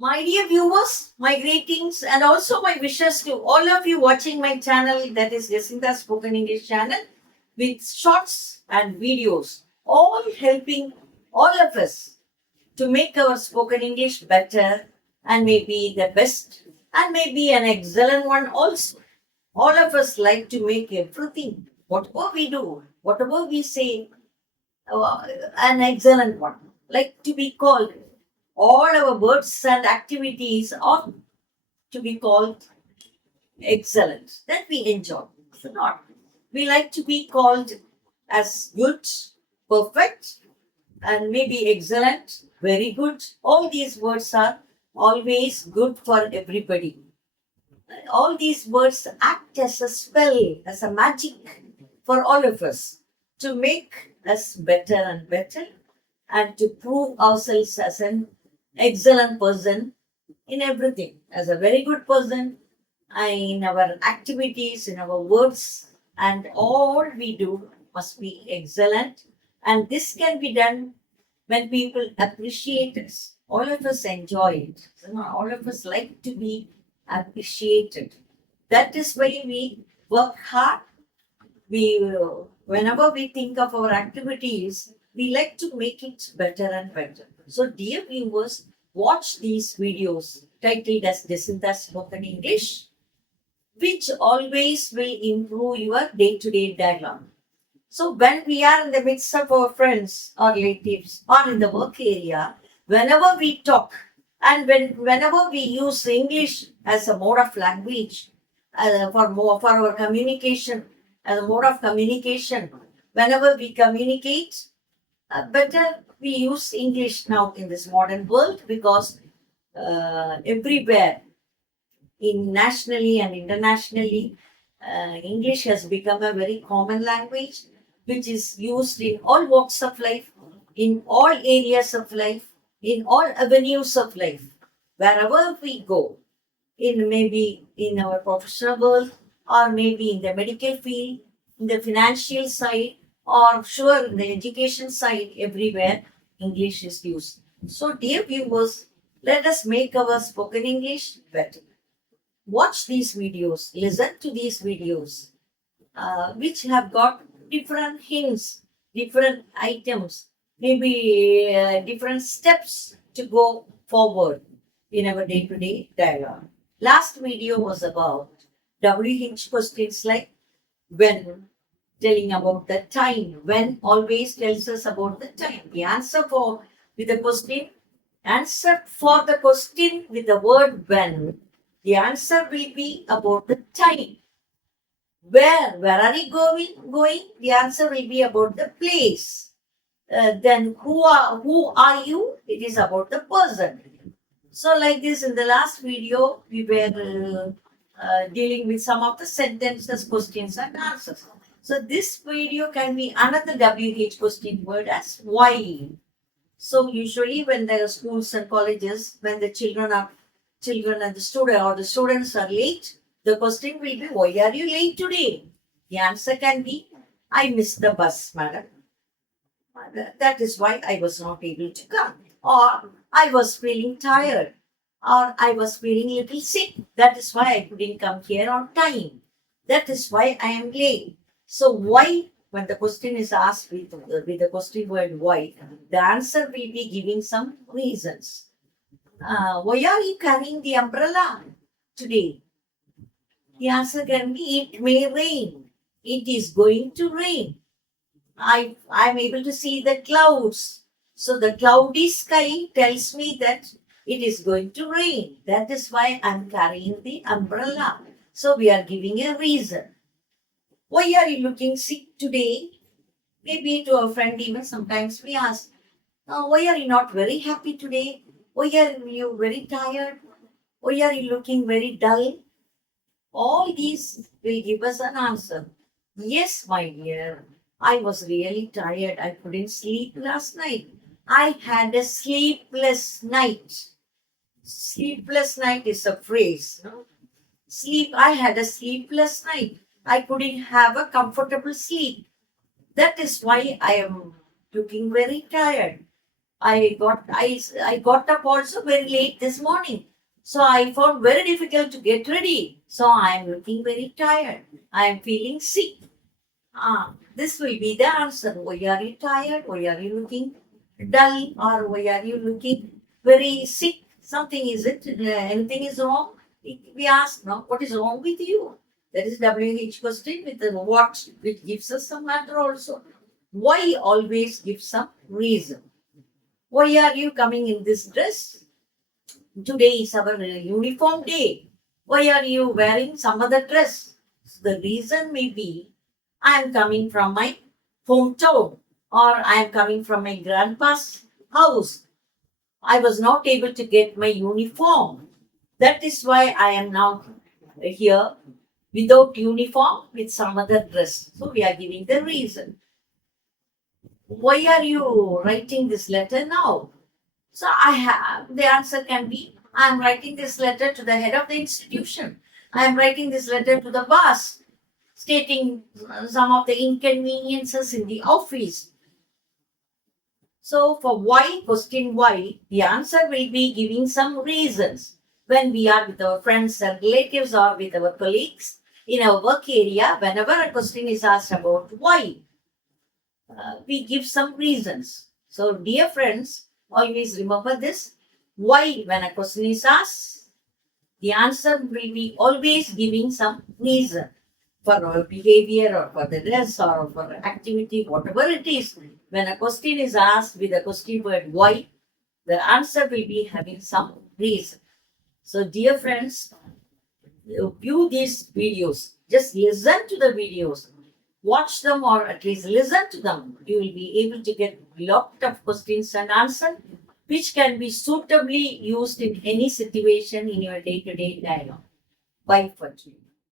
My dear viewers, my greetings and also my wishes to all of you watching my channel, that is Jacinta Spoken English channel, with shorts and videos, all helping all of us to make our spoken English better and maybe the best and maybe an excellent one also. All of us like to make everything, whatever we do, whatever we say, an excellent one. Like to be called, all our words and activities are to be called excellent, that we enjoy. So not. We like to be called as good, perfect, and maybe excellent, very good. All these words are always good for everybody. All these words act as a spell, as a magic for all of us to make us better and better and to prove ourselves as an excellent person in everything, as a very good person in our activities, in our words, and all we do must be excellent. And this can be done when people appreciate us. All of us enjoy it. All of us like to be appreciated. That is why we work hard. Whenever we think of our activities, we like to make it better and better. So, dear viewers, watch these videos titled as Jacinta Spoken English, which always will improve your day-to-day dialogue. So when we are in the midst of our friends or relatives or in the work area, whenever we talk and whenever we use English as a mode of language for our communication, as a mode of communication, whenever we communicate, better we use English now in this modern world because everywhere in nationally and internationally, English has become a very common language which is used in all walks of life, in all areas of life, in all avenues of life. Wherever we go, in maybe in our professional world, or maybe in the medical field, in the financial side, or sure in the education side, everywhere English is used. So, dear viewers, let us make our spoken English better. Watch these videos, listen to these videos, which have got different hints, different items, maybe different steps to go forward in our day to day dialogue. Last video was about WH questions like when, telling about the time. When always tells us about the time. The answer for with the question, answer for the question with the word when. The answer will be about the time. Where are you going? The answer will be about the place. Then who are you? It is about the person. So like this, in the last video, we were dealing with some of the sentences, questions and answers. So this video can be another WH question word as why. So usually when there are schools and colleges, when the children and the student or the students are late, the question will be, why are you late today? The answer can be, I missed the bus, madam. That is why I was not able to come. Or I was feeling tired. Or I was feeling a little sick. That is why I couldn't come here on time. That is why I am late. So why, when the question is asked with the question word why, the answer will be giving some reasons. Why are you carrying the umbrella today? The answer can be, it may rain. It is going to rain. I'm able to see the clouds. So the cloudy sky tells me that it is going to rain. That is why I'm carrying the umbrella. So we are giving a reason. Why are you looking sick today? Maybe to a friend even sometimes we ask, why are you not very happy today? Why are you very tired? Why are you looking very dull? All these will give us an answer. Yes, my dear, I was really tired. I couldn't sleep last night. I had a sleepless night. Sleepless night is a phrase. No? I had a sleepless night. I couldn't have a comfortable sleep. That is why I am looking very tired. I got up also very late this morning. So I found very difficult to get ready. So I am looking very tired. I am feeling sick. This will be the answer. Why are you tired? Why are you looking dull? Or why are you looking very sick? Something is it? Anything is wrong? We ask, no, what is wrong with you? That is WH question with the what, which gives us some matter also. Why always give some reason? Why are you coming in this dress? Today is our uniform day. Why are you wearing some other dress? The reason may be I am coming from my hometown or I am coming from my grandpa's house. I was not able to get my uniform. That is why I am now here without uniform with some other dress. So we are giving the reason. Why are you writing this letter now? So I have the answer can be I am writing this letter to the head of the institution. I am writing this letter to the boss, stating some of the inconveniences in the office. So for why, question why, the answer will be giving some reasons. When we are with our friends and relatives or with our colleagues in our work area, whenever a question is asked about why, we give some reasons. So dear friends, always remember this. Why, when a question is asked, the answer will be always giving some reason for our behavior or for the dress or for activity, whatever it is. When a question is asked with a question word why, the answer will be having some reason. So, dear friends, view these videos. Just listen to the videos. Watch them or at least listen to them. You will be able to get lot of questions and answers which can be suitably used in any situation in your day-to-day dialogue. Bye for today.